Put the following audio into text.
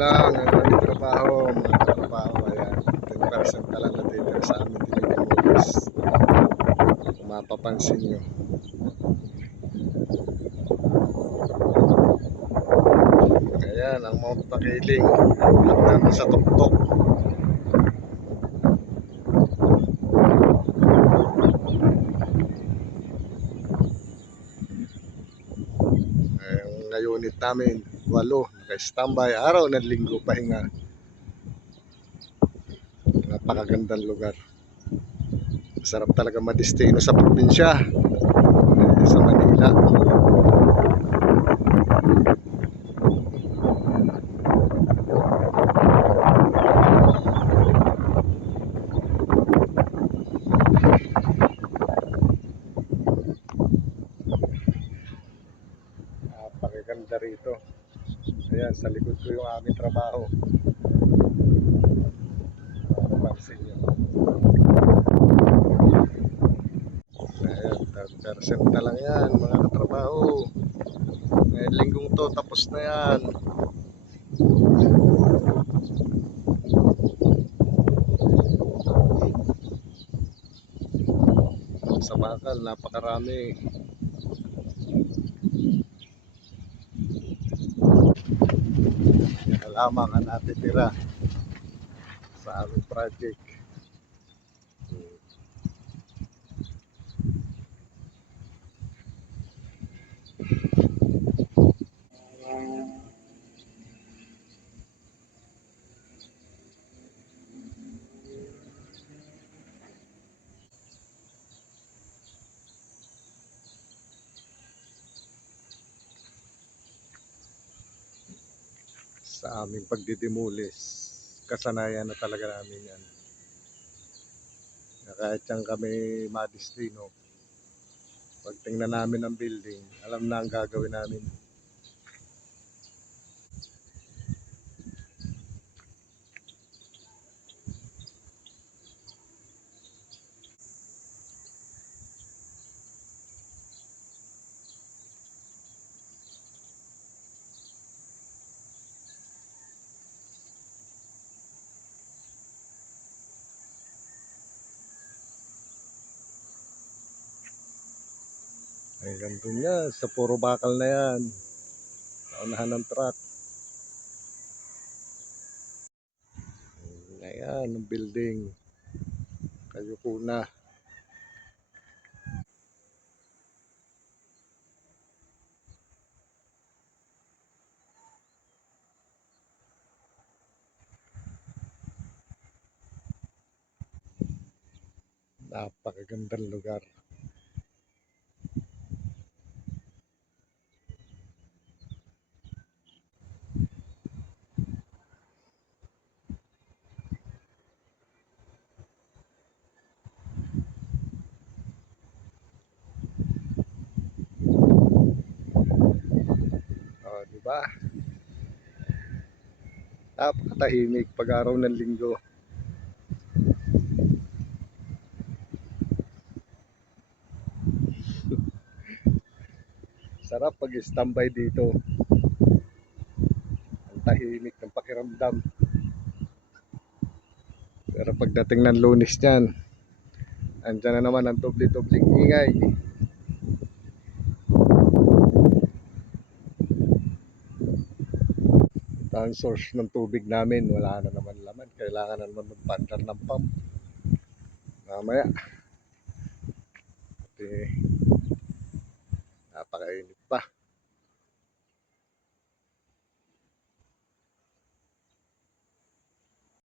lang ang aming trabaho, mga katrabaho. Ayan, 10% na lang natitira sa aming tinitimolis. Kung mapapansin nyo. Ayan, ang Mount Pakiling. Ang namin sa tuktok. Ang unit namin, 8. Naka-standby. Araw ng linggo pahinga. Napakagandang lugar. Masarap talaga madestino sa probinsya. Sa Manila. Napakaganda rito. Ayan, sa likod ko yung aming trabaho. Mapapansin nyo. Ayan, 10% na lang yan, mga katrabaho. Ngayon linggong to, tapos na yan. Sa bakal, napakarami. Yan lamang ang natitira sa aming project. Sa aming pagdidimulis, kasanayan na talaga namin yan. Kahit saan kami madestino, pag tingnan namin ang building, alam na ang gagawin namin. Hanggang doon yan, sa puro bakal na yan. Sa unahan ng truck. Ayan, ang building. Kayo po na. Napakagandang lugar. Oh, di ba? Napakatahimik pag araw ng linggo. Sarap pag standby dito. Ang tahimik ng pakiramdam. Pero pagdating ng Lunes niyan, andyan na naman ang doble-dobling ingay. Ang source ng tubig namin, wala na naman laman. Kailangan na naman magpandar ng pump. Mamaya. Napakainit pa.